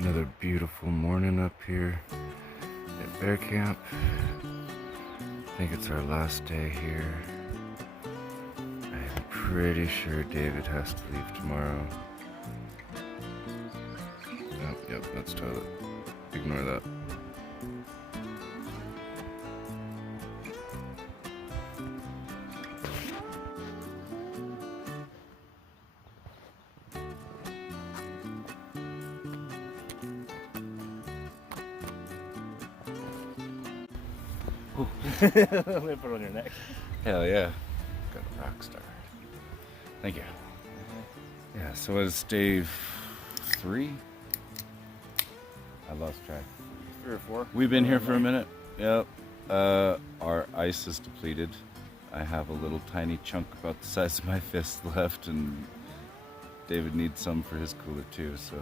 Another beautiful morning up here at Bear Camp. I think it's our last day here. I'm pretty sure David has to leave tomorrow. Oh, yep, that's toilet. Ignore that. I'm gonna put it on your neck. Hell yeah. Got a rock star. Thank you. Yeah, so it's day 3? I lost track. 3 or 4. We've been here for a minute. Yep. Our ice is depleted. I have a little tiny chunk about the size of my fist left, and David needs some for his cooler too. So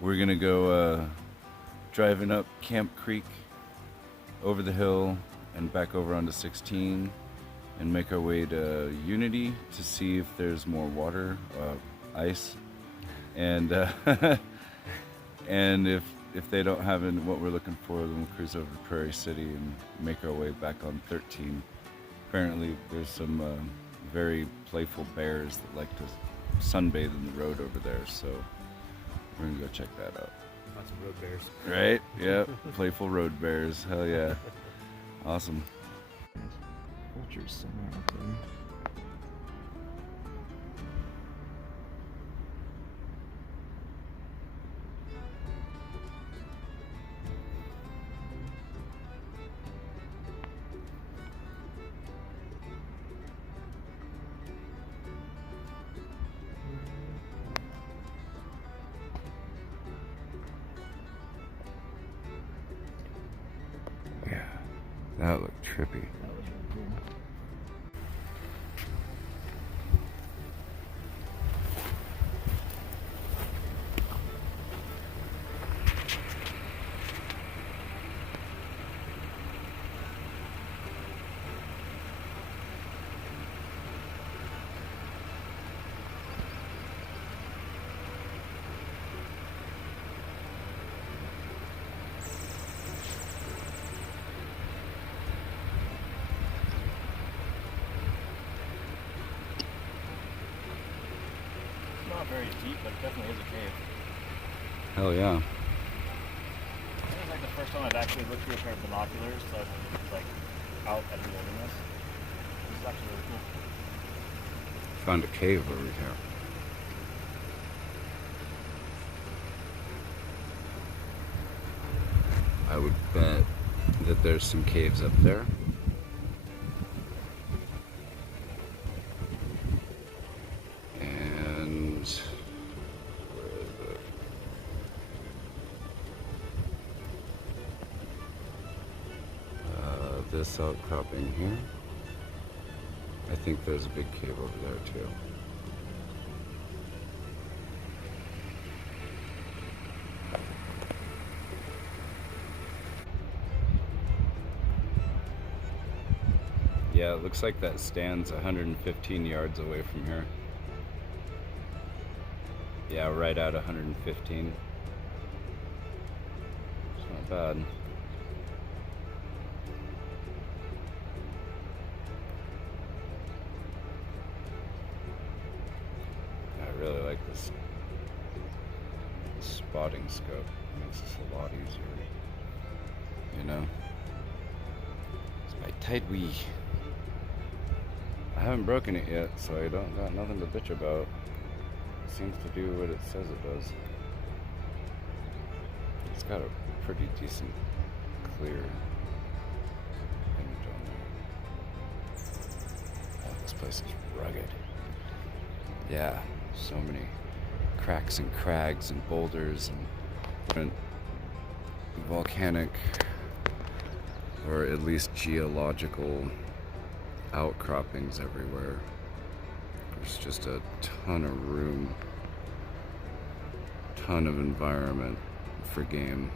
we're gonna go driving up Camp Creek, over the hill, and back over onto 16, and make our way to Unity to see if there's more water, ice, and and if they don't have what we're looking for, then we'll cruise over to Prairie City and make our way back on 13. Apparently there's some very playful bears that like to sunbathe in the road over there, so we're gonna go check that out. Lots of road bears. Right? Yep. Playful road bears. Hell yeah. Awesome. Vultures somewhere out there. Yeah. That looked trippy. That was really cool. Not very deep, but it definitely is a cave. Hell yeah. This is like the first time I've actually looked through a pair of binoculars, so it's like out at the wilderness. This is actually really cool. Found a cave over here. I would bet that there's some caves up there. And where is it? This outcropping here. I think there's a big cave over there too. Yeah, it looks like that stands 115 yards away from here. Yeah, right at 115. It's not bad. I really like this spotting scope. It makes this a lot easier. You know? It's my tight wee. I haven't broken it yet, so I don't got nothing to bitch about. It seems to do what it says it does. It's got a pretty decent clear image on there. Oh, this place is rugged. Yeah, so many cracks and crags and boulders and different volcanic, or at least geological, outcroppings everywhere. There's just a ton of room, ton of environment for game.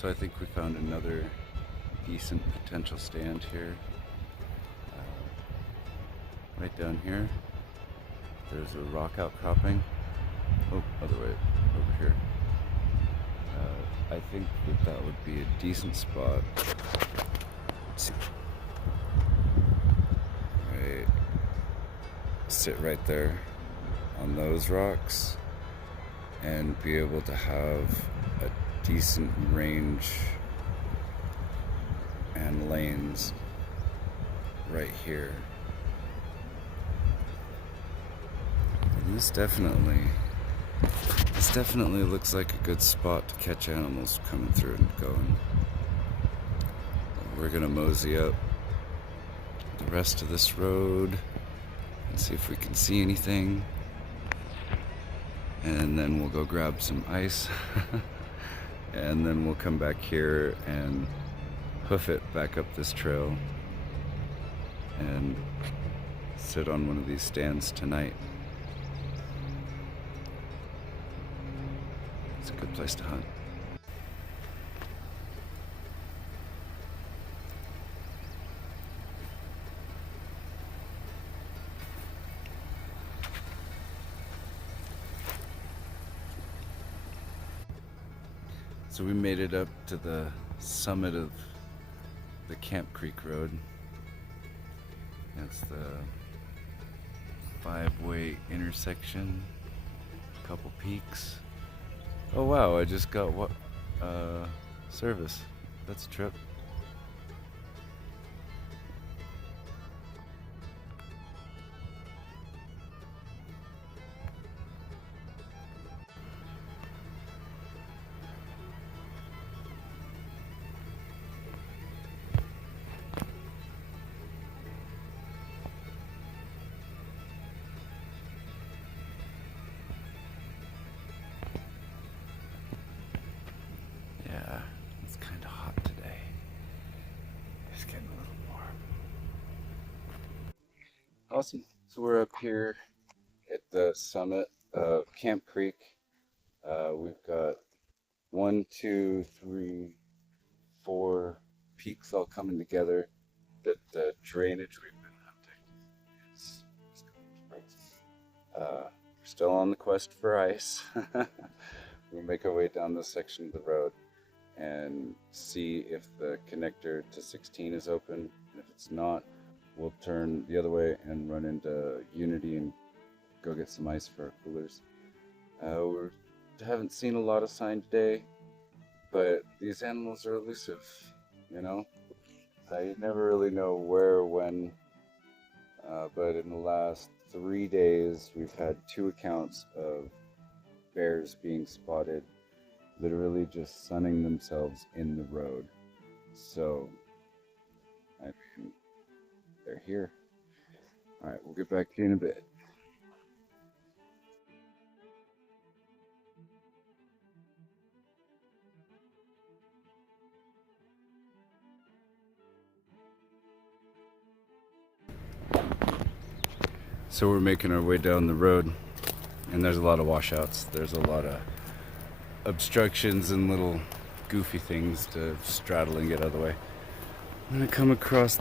So I think we found another decent potential stand here. Right down here, there's a rock outcropping. Oh, other way, over here. I think that would be a decent spot. Let's see. Right, sit right there on those rocks and be able to have a decent range and lanes right here. And this definitely looks like a good spot to catch animals coming through and going. We're gonna mosey up the rest of this road and see if we can see anything. And then we'll go grab some ice. And then we'll come back here and hoof it back up this trail and sit on one of these stands tonight. It's a good place to hunt. So we made it up to the summit of the Camp Creek Road. That's the 5-way intersection, a couple peaks. Oh wow, I just got what service. That's a trip. Yeah, it's kind of hot today. It's getting a little warm. Awesome. So we're up here at the summit of Camp Creek. We've got 1, 2, 3, 4 peaks all coming together. The drainage we've been hunting is going to we're still on the quest for ice. We'll make our way down this section of the road and see if the connector to 16 is open. And if it's not, we'll turn the other way and run into Unity and go get some ice for our coolers. We haven't seen a lot of sign today, but these animals are elusive, you know? You never really know where or when, but in the last 3 days, we've had 2 accounts of bears being spotted, literally just sunning themselves in the road. So, I mean, they're here. All right, we'll get back to you in a bit. So we're making our way down the road, and there's a lot of washouts. There's a lot of obstructions and little goofy things to straddle and get out of the way. And I come across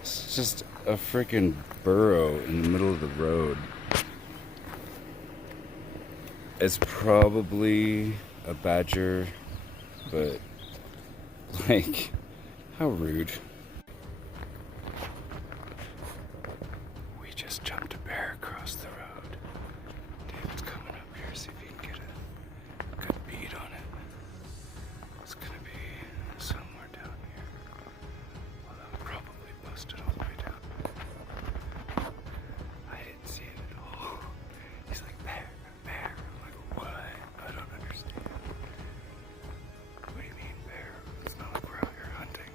it's just a freaking burrow in the middle of the road. It's probably a badger, but like, how rude. We just jumped a bear across the road. David's coming up here, see if he can get a good bead on it. It's gonna be somewhere down here. Well, that would probably bust it all the way down. I didn't see it at all. He's like, bear, bear. I'm like, what? I don't understand. What do you mean, bear? It's not like we're out here hunting.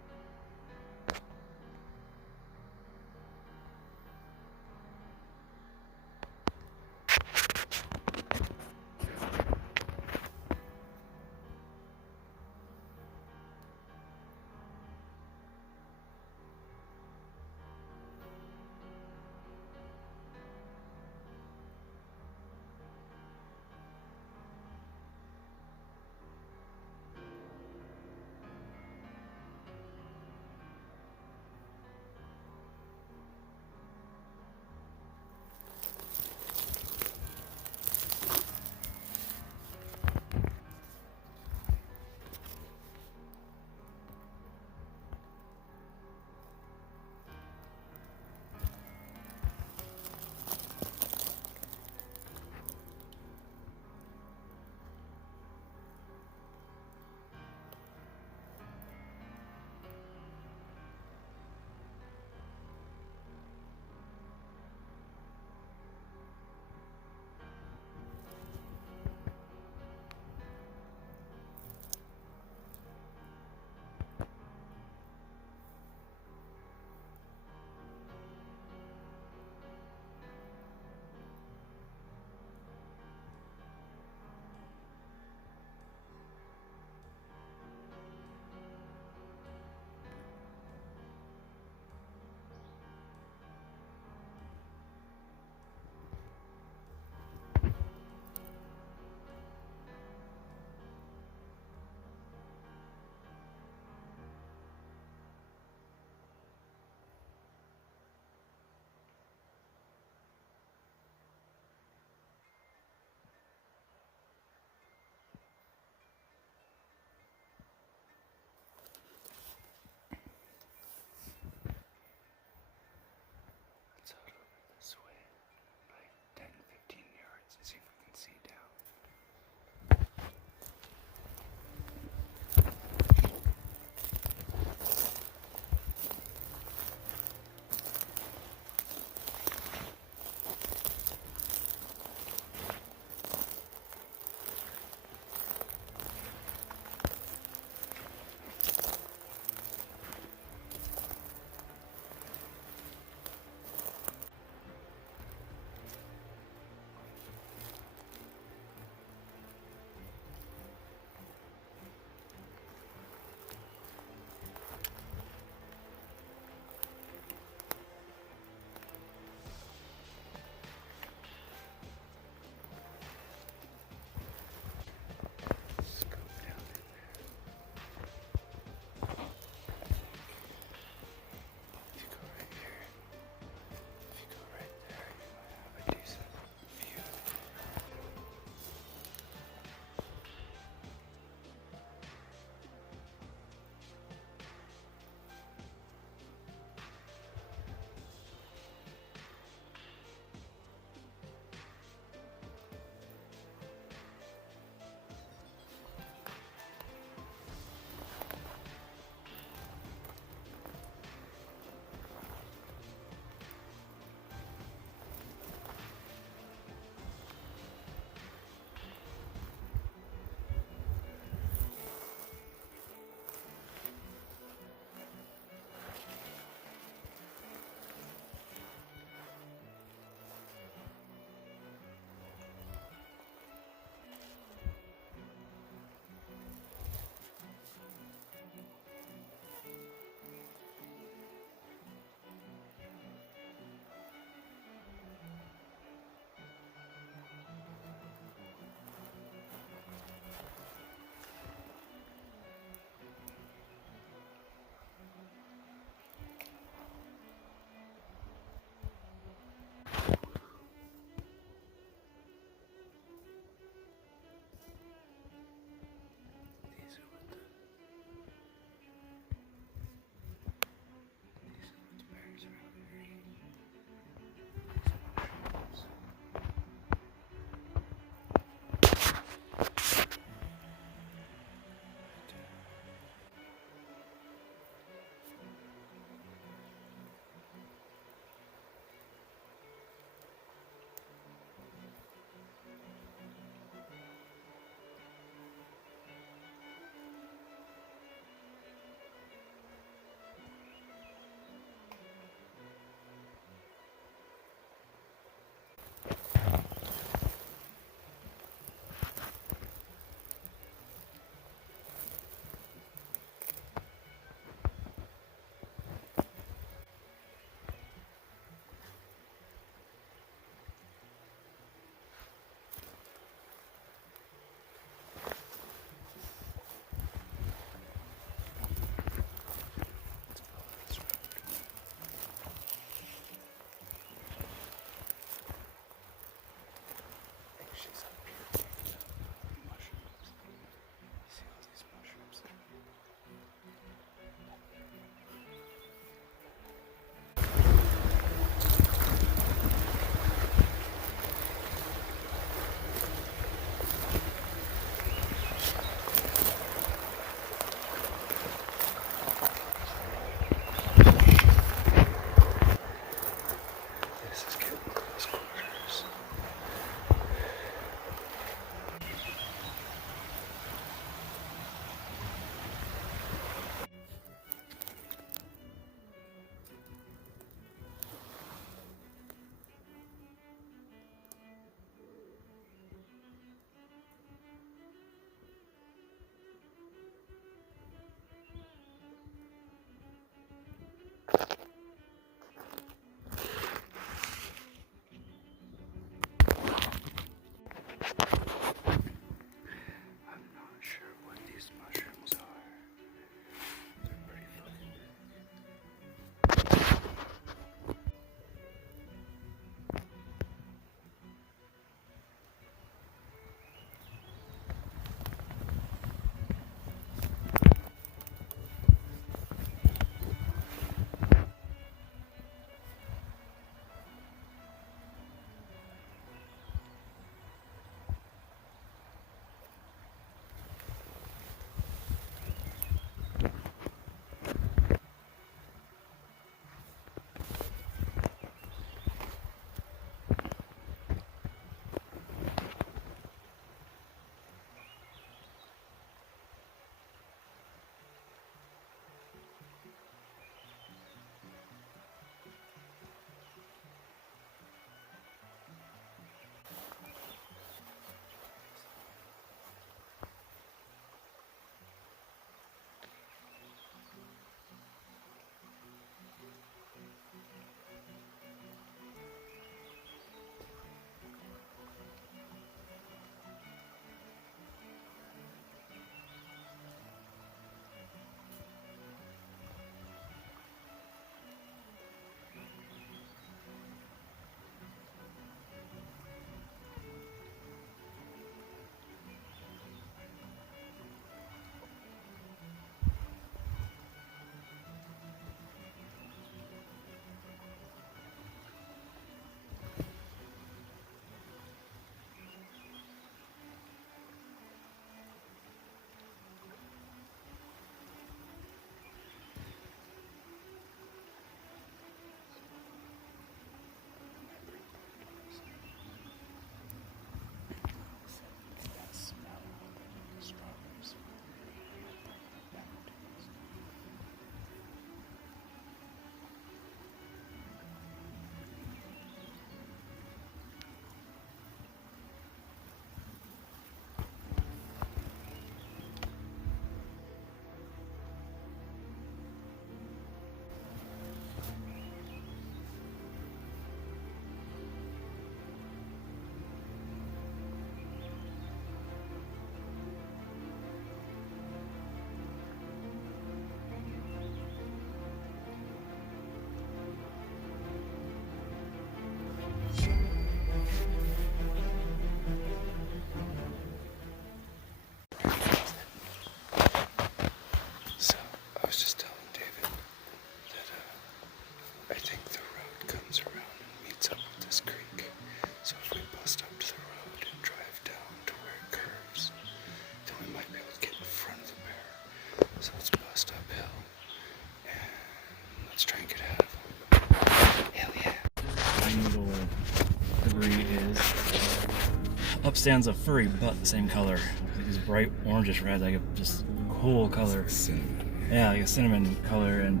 up stands a furry butt the same color. Like these bright orangish red, like a just cool color. Cinnamon. Yeah, like a cinnamon color. And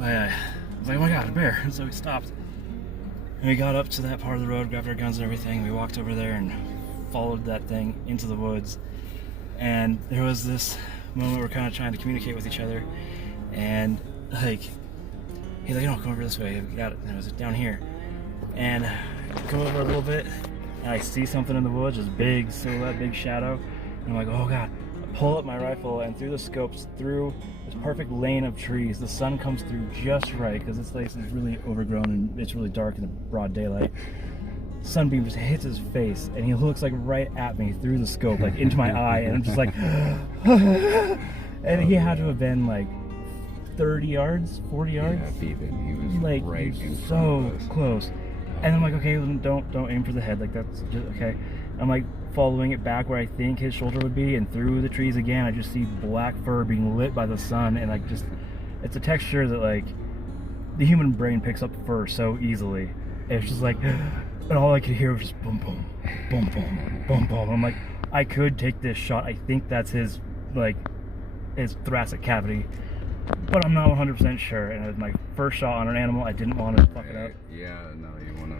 I was like, oh my god, a bear. And so we stopped. And we got up to that part of the road, grabbed our guns and everything. We walked over there and followed that thing into the woods. And there was this moment we're kind of trying to communicate with each other. And like, he's like, no, come over this way. We got it. And I was down here. And I come over a little bit, and I see something in the woods, this big silhouette, big shadow. And I'm like, oh god. I pull up my rifle, and through the scopes, through this perfect lane of trees, the sun comes through just right, because this place is really overgrown and it's really dark in the broad daylight. Sunbeam just hits his face, and he looks like right at me through the scope, like into my eye, and I'm just like, and he had to have been like 30 yards, 40 yards. Yeah, if even. He was Like right in front so of us. close. And I'm like, okay, then don't aim for the head. Like that's just okay. I'm like following it back where I think his shoulder would be, and through the trees again, I just see black fur being lit by the sun, and like just it's a texture that like the human brain picks up fur so easily. And it's just like, and all I could hear was just boom boom, boom boom, boom boom. I'm like, I could take this shot. I think that's his thoracic cavity. But I'm not 100% sure, and it was my first shot on an animal. I didn't want to fuck it up. Yeah, no, you want to.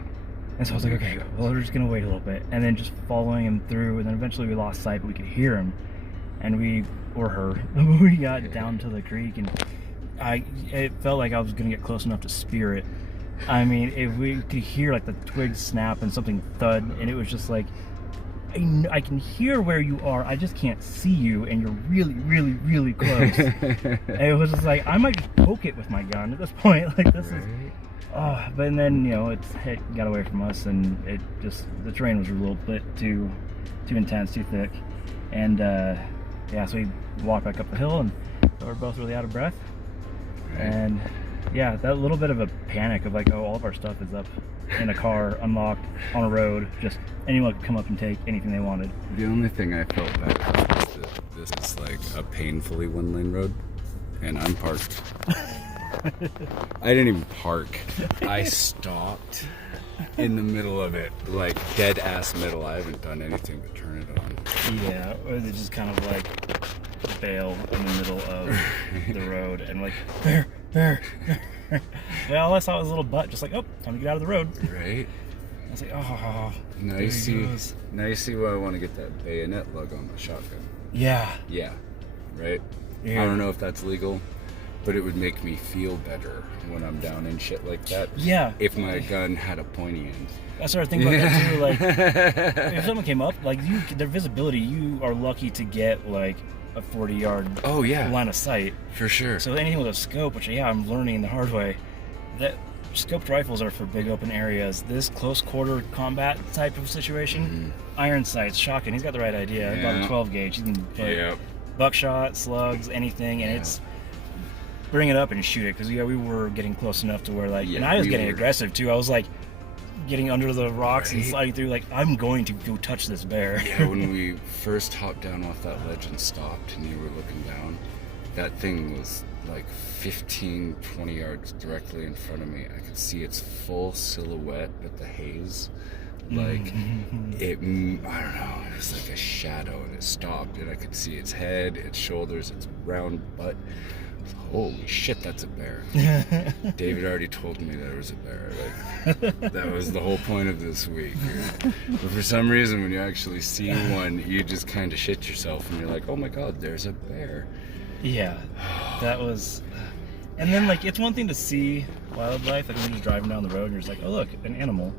And so I was like, okay, well, we're just going to wait a little bit. And then just following him through, and then eventually we lost sight, but we could hear him. And we, or her, we got down to the creek, and it felt like I was going to get close enough to spear it. I mean, if we could hear like the twigs snap and something thud, and it was just like, I can hear where you are, I just can't see you, and you're really, really, really close. And it was just like, I might just poke it with my gun at this point. Like, this is, but then, you know, it got away from us, and it just, the terrain was a little bit too intense, too thick. And, yeah, so we walked back up the hill, and we're both really out of breath. Right. And, yeah, that little bit of a panic of like, oh, all of our stuff is up in a car, unlocked, on a road, just anyone could come up and take anything they wanted. The only thing I felt bad about is that this is like a painfully one-lane road, and I'm parked. I didn't even park. I stopped in the middle of it, like dead ass middle. I haven't done anything but turn it on. Yeah, or they just kind of like bail in the middle of the road and like, bear. Well, all I saw was a little butt, just like, oh, time to get out of the road. Right? I was like, oh, Now there you he see. goes. Now you see why I want to get that bayonet lug on my shotgun. Yeah. Yeah. Right? Yeah. I don't know if that's legal, but it would make me feel better when I'm down and shit like that. Yeah. If my gun had a pointy end. I started thinking about that too. Like, if someone came up, like their visibility, you are lucky to get like a 40-yard Oh yeah, line of sight. for sure. So anything with a scope, which yeah, I'm learning the hard way, that scoped rifles are for big open areas. This close quarter combat type of situation, iron sights, shotgun. He's got the right idea. About a Yeah. 12 gauge. You can put Yep. buckshot, slugs, anything, and Yeah. it's bring it up and shoot it. Because yeah, we were getting close enough to where like, Yeah, and I was we getting were. aggressive too. I was like getting under the rocks and Right. sliding through. Like I'm going to go touch this bear. Yeah, when we first hopped down off that ledge and stopped and you were looking down, that thing was like 15, 20 yards directly in front of me. I could see its full silhouette with the haze. Like, I don't know, it was like a shadow, and it stopped, and I could see its head, its shoulders, its round butt. Holy shit, that's a bear. David already told me there was a bear. Like, that was the whole point of this week. But for some reason, when you actually see one, you just kind of shit yourself, and you're like, oh my god, there's a bear. Yeah, that was. And then like it's one thing to see wildlife, like when you're just driving down the road and you're just like, oh look, an animal.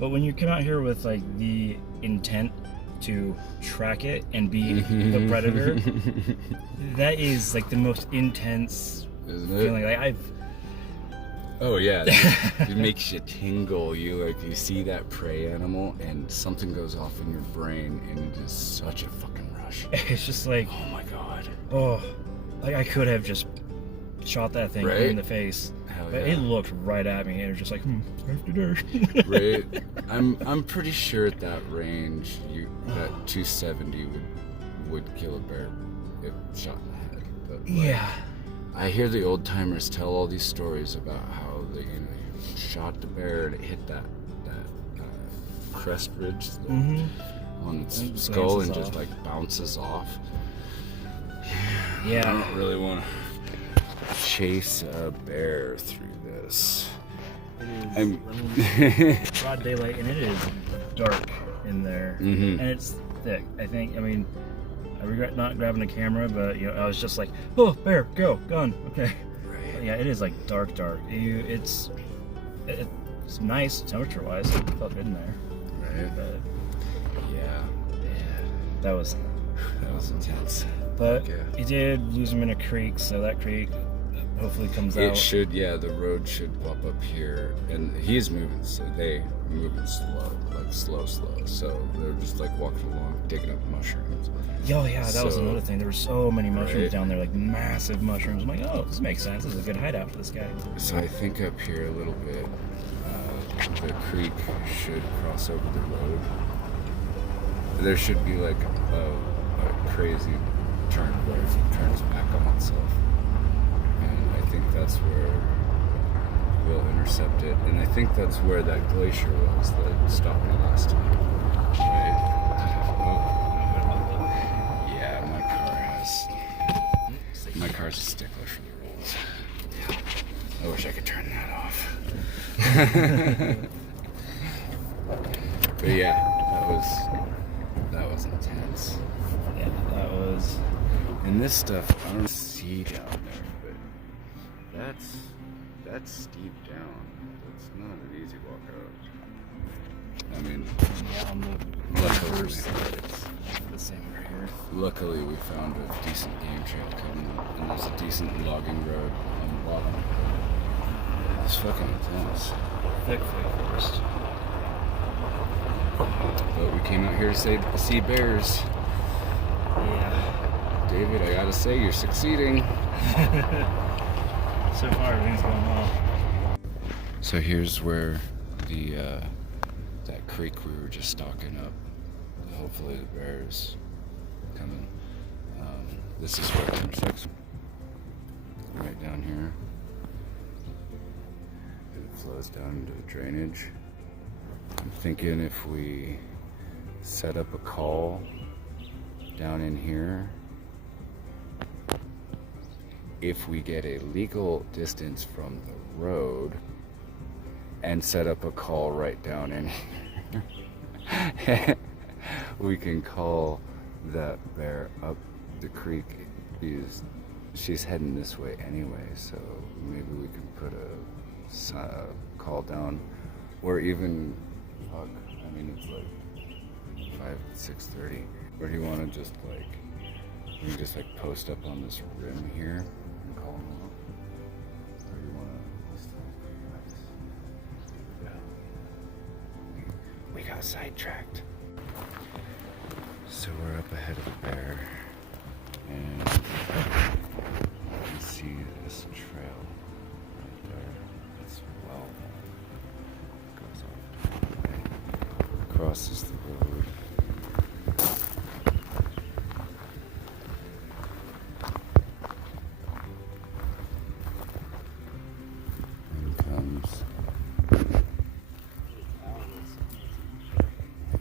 But when you come out here with like the intent to track it and be the predator, that is like the most intense Isn't it? feeling. Like Oh yeah, it makes you tingle. You see that prey animal, and something goes off in your brain, and it is such a fucking rush. it's just like, Oh my god. oh, like I could have just shot that thing Right? in the face. Hell But yeah. it looked right at me, and it was just like, after Right? I'm pretty sure at that range, that 270 would kill a bear if shot in the head. But like, Yeah. I hear the old timers tell all these stories about how they, you shot the bear and it hit that crest ridge Mm-hmm. on its And skull and bounces just off. like bounces off. I Yeah. don't really want to chase a bear through this. It is I'm broad daylight, and it is dark in there, Mhm. and it's thick. I regret not grabbing a camera, but I was just like, oh, bear, go, gun, okay. But yeah, it is like dark. It's nice temperature-wise. It felt good in there, Right. but Yeah. that was intense. But Yeah. he did lose him in a creek, so that creek hopefully comes It out. should, yeah, the road should pop up here, and he's moving, so they moving slow, like slow. So they're just like walking along, digging up mushrooms. Oh yeah, that was So- another thing. There were so many mushrooms Right. down there, like massive mushrooms. I'm like, oh, this makes sense. This is a good hideout for this guy. So I think up here a little bit, the creek should cross over the road. There should be like a crazy turn where it turns back on itself. And I think that's where we'll intercept it. And I think that's where that glacier was that stopped me last time. Right? Oh. Yeah, my car's a stickler for the rules. I wish I could turn that off. But yeah, that was intense. Yeah, that was. And this stuff I don't see down there, but that's steep down. That's not an easy walk out. I mean, Yeah, on the luckily, reverse side, it's the same right here. luckily we found a decent game trail coming up, and there's a decent logging road on the bottom. It's fucking intense. Thick forest. But we came out here to see bears. Yeah. David, I gotta say, you're succeeding. So far, everything's going well. So here's where the that creek we were just stalking up. Hopefully the bears coming. This is where it intersects. Right down here. It flows down into the drainage. I'm thinking if we set up a call down in here, if we get a legal distance from the road and set up a call right down in here, we can call that bear up the creek because she's heading this way anyway, so maybe we can put a call down, or even I mean it's like 6:30, or do you want to just like post up on this rim here and call them up, or do you want to we got sidetracked. So we're up ahead of the bear, and you can see this trail right there. It's well goes off right, crosses the road. And comes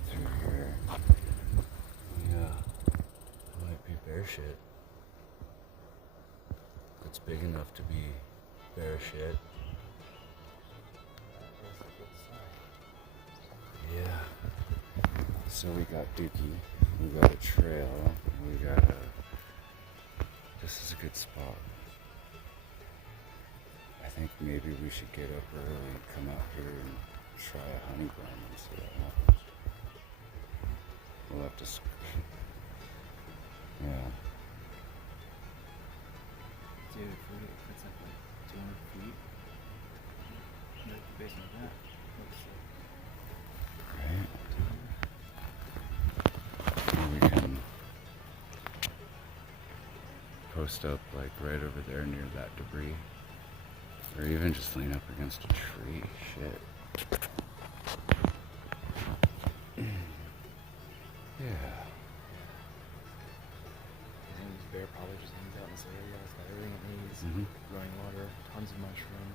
through here. Yeah, it might be bear shit. It's big enough to be bear shit. Yeah. So we got Dookie, we got a trail, we got this is a good spot. I think maybe we should get up early, come out here and try a honey ground and see what happens. We'll have to yeah. Dude, if it's like 200 feet, based on that, Right. Or we can post up like right over there near that debris. Or even just lean up against a tree. Shit. Yeah. I think this bear probably just hangs out in this area. It's got everything it needs. Mhm. Running water, tons of mushroom.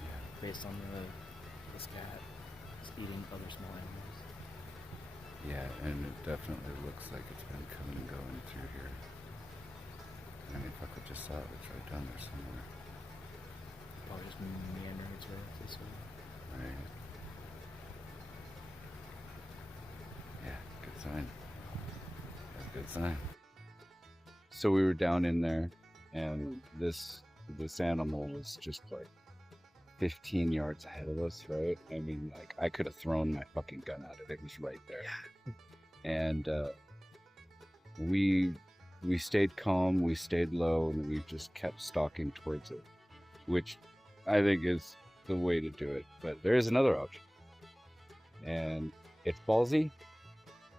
Yeah. Based on the scat, it's eating other small animals. Yeah, and it definitely looks like it's been coming and going through here. I mean, fuck, we just saw it. It's right down there somewhere. Probably just meandering its way this way. Right. Yeah, good sign. That's a good sign. So we were down in there, and this animal was just like 15 yards ahead of us, right? I mean, like, I could have thrown my fucking gun at it. It was right there. And we stayed calm, we stayed low, and we just kept stalking towards it, which I think is the way to do it. But there is another option, and it's ballsy.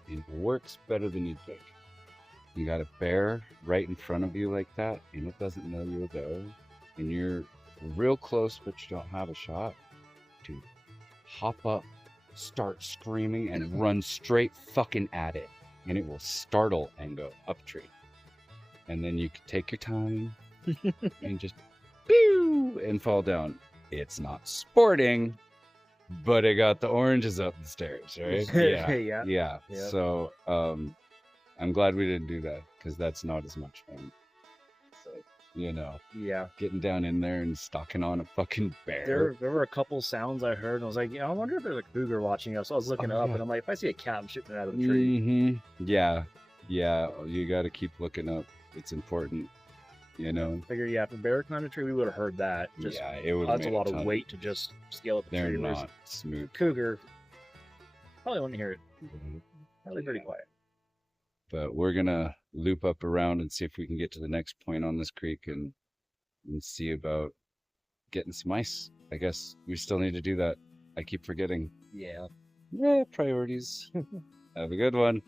It works better than you'd think. You got a bear right in front of you like that, and it doesn't know you're there, and you're real close, but you don't have a shot. Dude, hop up, start screaming, and run straight fucking at it, and it will startle and go up tree. And then you can take your time and just pew and fall down. It's not sporting, but it got the oranges up the stairs, right? Yeah. Yeah. Yep. So I'm glad we didn't do that, because that's not as much fun. So, you know, Yeah. getting down in there and stalking on a fucking bear. There were a couple sounds I heard, and I was like, I wonder if there's a cougar watching us. So I was looking up, yeah. and I'm like, if I see a cat, I'm shooting it out of the tree. Mm-hmm. Yeah. You got to keep looking up. It's important, you know. Figure, yeah, if a bear climbed a tree, we would have heard that. Just, Yeah, it would. that's a lot of weight to just scale up a They're tree. Whereas not smooth. cougar, probably wouldn't hear it. Probably pretty Yeah. quiet. But we're gonna loop up around and see if we can get to the next point on this creek and see about getting some ice. I guess we still need to do that. I keep forgetting. Yeah. Yeah, priorities. Have a good one.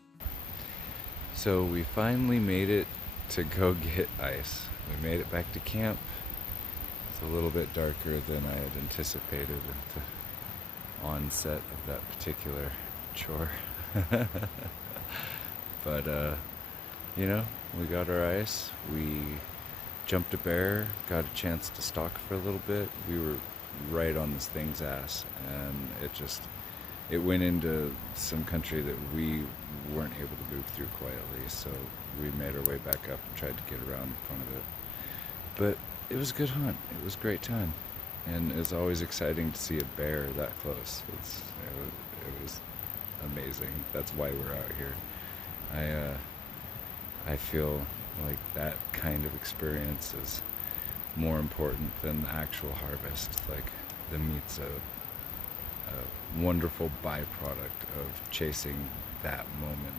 So we finally made it to go get ice. We made it back to camp. It's a little bit darker than I had anticipated at the onset of that particular chore. But, you know, we got our ice. We jumped a bear, got a chance to stalk for a little bit. We were right on this thing's ass, and it went into some country that we weren't able to move through quietly, so we made our way back up and tried to get around in front of it. But it was a good hunt. It was a great time, and it's always exciting to see a bear that close. It was amazing. That's why we're out here. I feel like that kind of experience is more important than the actual harvest. Like, the meat's a wonderful byproduct of chasing that moment,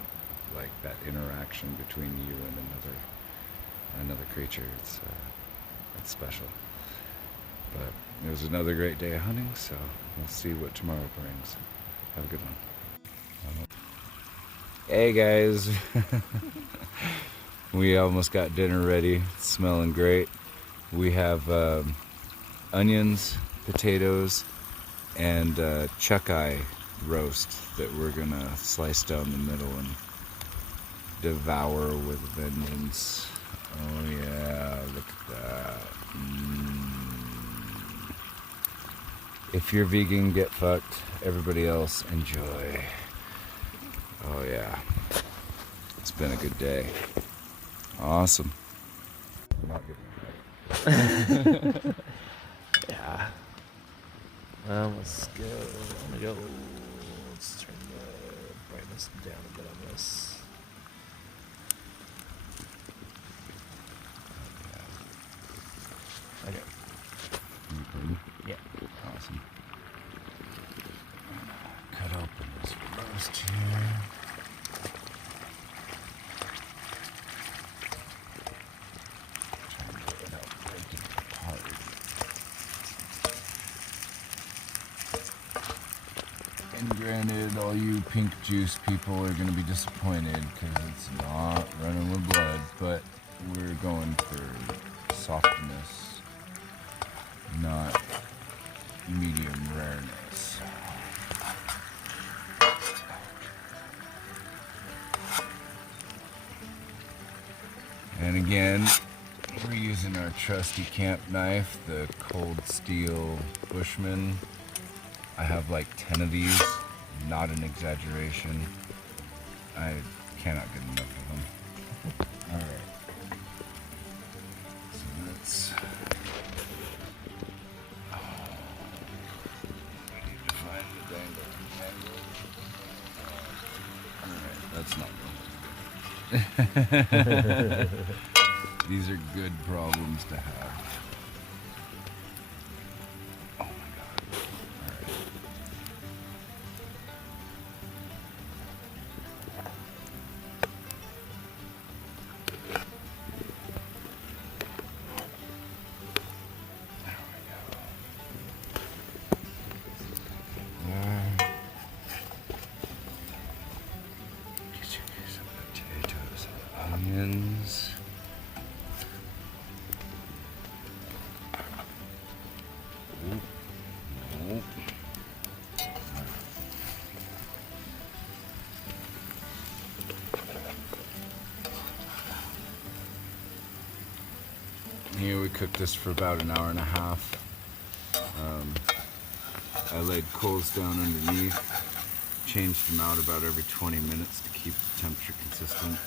like that interaction between you and another creature. It's special. But it was another great day of hunting, so we'll see what tomorrow brings. Have a good one. Hey guys, we almost got dinner ready. It's smelling great. We have onions, potatoes, and chuck eye roast that we're gonna slice down the middle and devour with vengeance. Oh yeah, look at that. If you're vegan, get fucked. Everybody else, enjoy. Oh yeah, it's been a good day. Awesome. Not good. Yeah. Let's go. I'm gonna go. Let's turn the brightness down a bit on this. Okay. Yeah. Awesome. Cut open this roast here. Trying to get it out, break it apart. And granted, all you pink juice people are going to be disappointed because it's not running with blood, but we're going for softness, not medium rareness. And again, we're using our trusty camp knife, the Cold Steel Bushman. I have like 10 of these, not an exaggeration. I cannot get enough of them. All right. So let's. Oh, I need to find the dangle. All right, that's not good. These are good problems to have. Oh my god. All right. There we go. Get you some potatoes and onions. Nope. Here we cooked this for about an hour and a half. I laid coals down underneath, changed them out about every 20 minutes to keep the temperature consistent.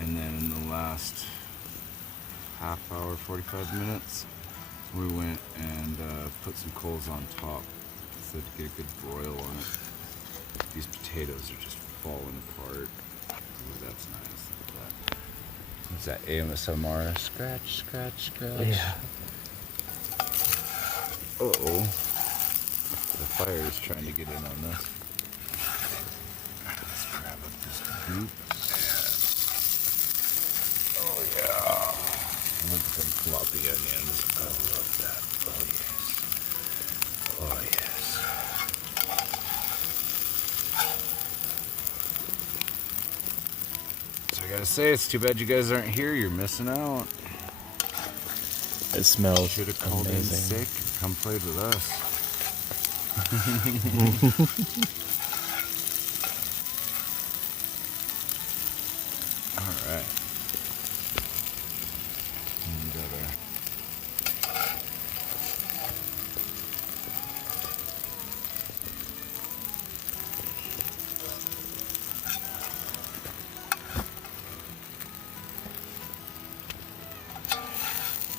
And then in the last half hour, 45 minutes, we went and put some coals on top so to get a good broil on it. These potatoes are just falling apart. Ooh, that's nice. What's that? ASMR? Scratch, scratch, scratch. Yeah. Uh-oh. The fire is trying to get in on this. Let's grab up this goop. Oh yeah. Look at them floppy onions. I love that. Oh yes. Oh yes. So I gotta say, it's too bad you guys aren't here. You're missing out. It smells Should have called in amazing. sick and come played with us. All right.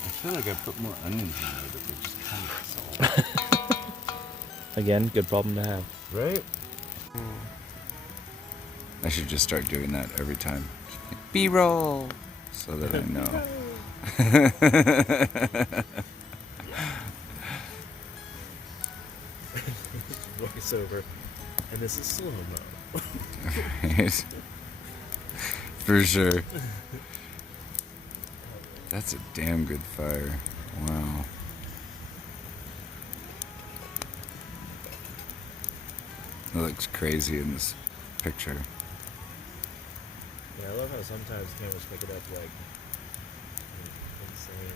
I feel like I put more onions in there, but they're just kind of salt. Again, good problem to have. Right? I should just start doing that every time. B-roll! So that I know. Voice over. And this is slow-mo. Right? For sure. That's a damn good fire. Wow. It looks crazy in this picture. Yeah, I love how sometimes cameras pick it up like insane.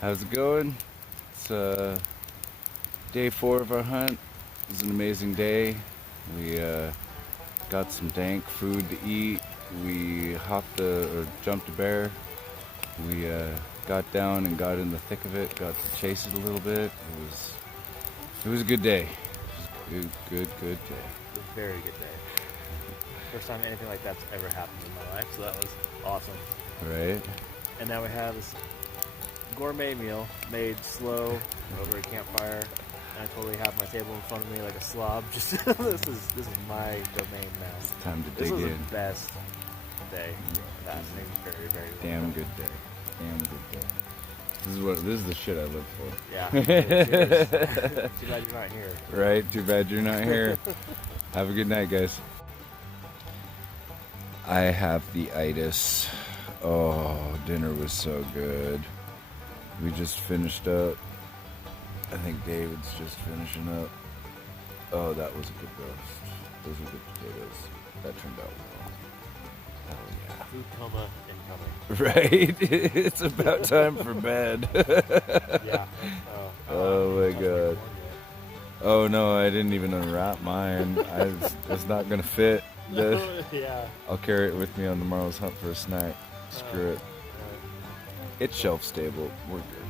How's it going? It's day 4 of our hunt. It was an amazing day. We got some dank food to eat. We jumped a bear. We got down and got in the thick of it. Got to chase it a little bit. It was a good day. It was a good day. It was a very good day. First time anything like that's ever happened in my life, so that was awesome. Right? And now we have this gourmet meal made slow over a campfire. And I totally have my table in front of me like a slob. Just this is my domain now. Time to This dig was in. the best day. Fascinating, very, very long. Damn good day. Damn good day. This is the shit I live for. Yeah. Cheers. Too bad you're not here. Right? Too bad you're not here. Have a good night, guys. I have the itis. Oh, dinner was so good. We just finished up. I think David's just finishing up. Oh, that was a good roast. Those were good potatoes. That turned out well. Hell Food coma incoming. yeah. Right? It's about time for bed. Yeah. Oh my god. Oh no, I didn't even unwrap mine. It's not gonna fit. Yeah. I'll carry it with me on tomorrow's hunt for a snack. Screw it. It's shelf stable. We're good.